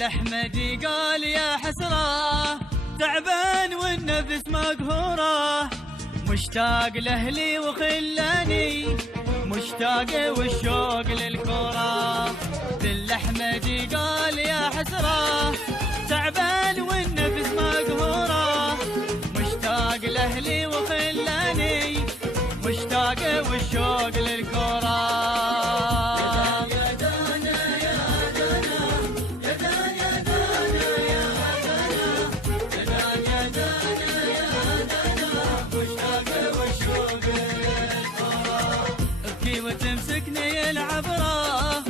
الأحمدي قال يا حسرة تعبان والنفس مقهورة، مشتاق لأهلي وخلاني مشتاق والشوق للكرة. الأحمدي قال يا حسرة تعبان والنفس مقهورة، مشتاق لأهلي وخلاني مشتاق والشوق للكرة. وتمسكني العبرة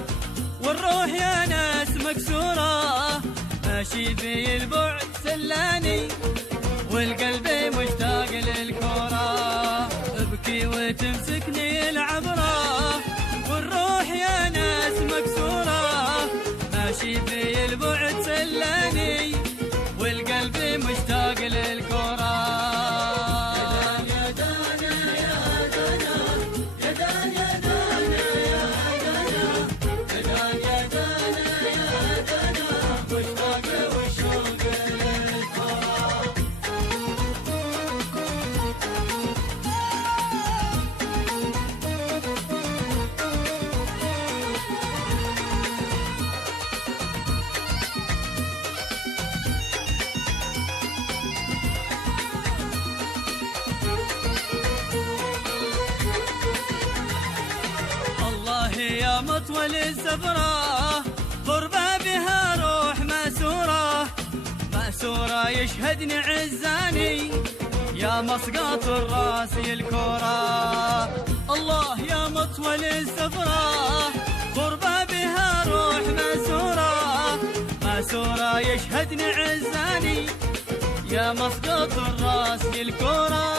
والروح يا ناس مكسورة، ماشي في البعد سلاني والقلب مشتاق للكرة. ابكي وتمسكني العبرة والروح يا ناس مكسورة، ماشي في البعد سلاني والقلب مشتاق للكرة. يا مطول الزفرة غربة بها روح مأسورة، مأسورة يشهدني عزاني يا مسقط الراس الكرة. الله يا مطول الزفرة غربة بها روح مأسورة، مأسورة يشهدني عزاني يا مسقط الراس الكرة.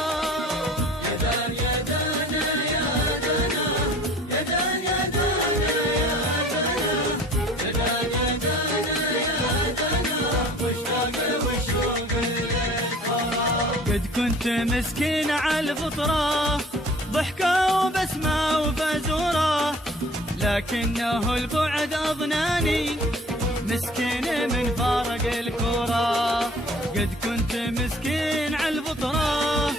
قد كنت مسكين على الفطرة ضحكة وبسمة وفزورة، لكنه البعد أضناني مسكين من فارق الكرة. قد كنت مسكين على الفطرة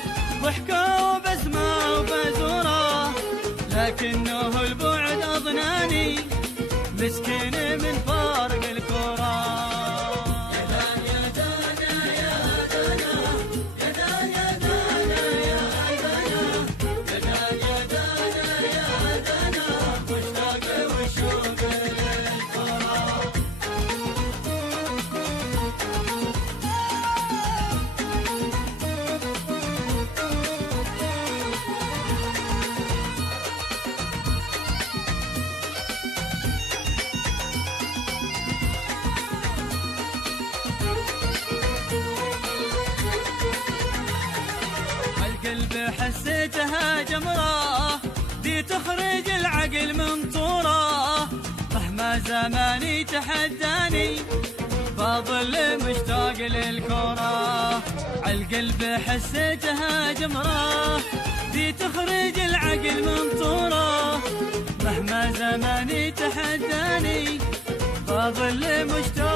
ضحكة وبسمة وفزورة، لكنه البعد أضناني مسكين من فارق الكرة. القلب حسيتها جمرة دي تخرج العقل من طورة، مهما زماني تحداني بظل مشتاق للكرة. عالقلب حسيتها جمرة دي تخرج العقل من طورة، مهما زماني تحداني بظل مشتاق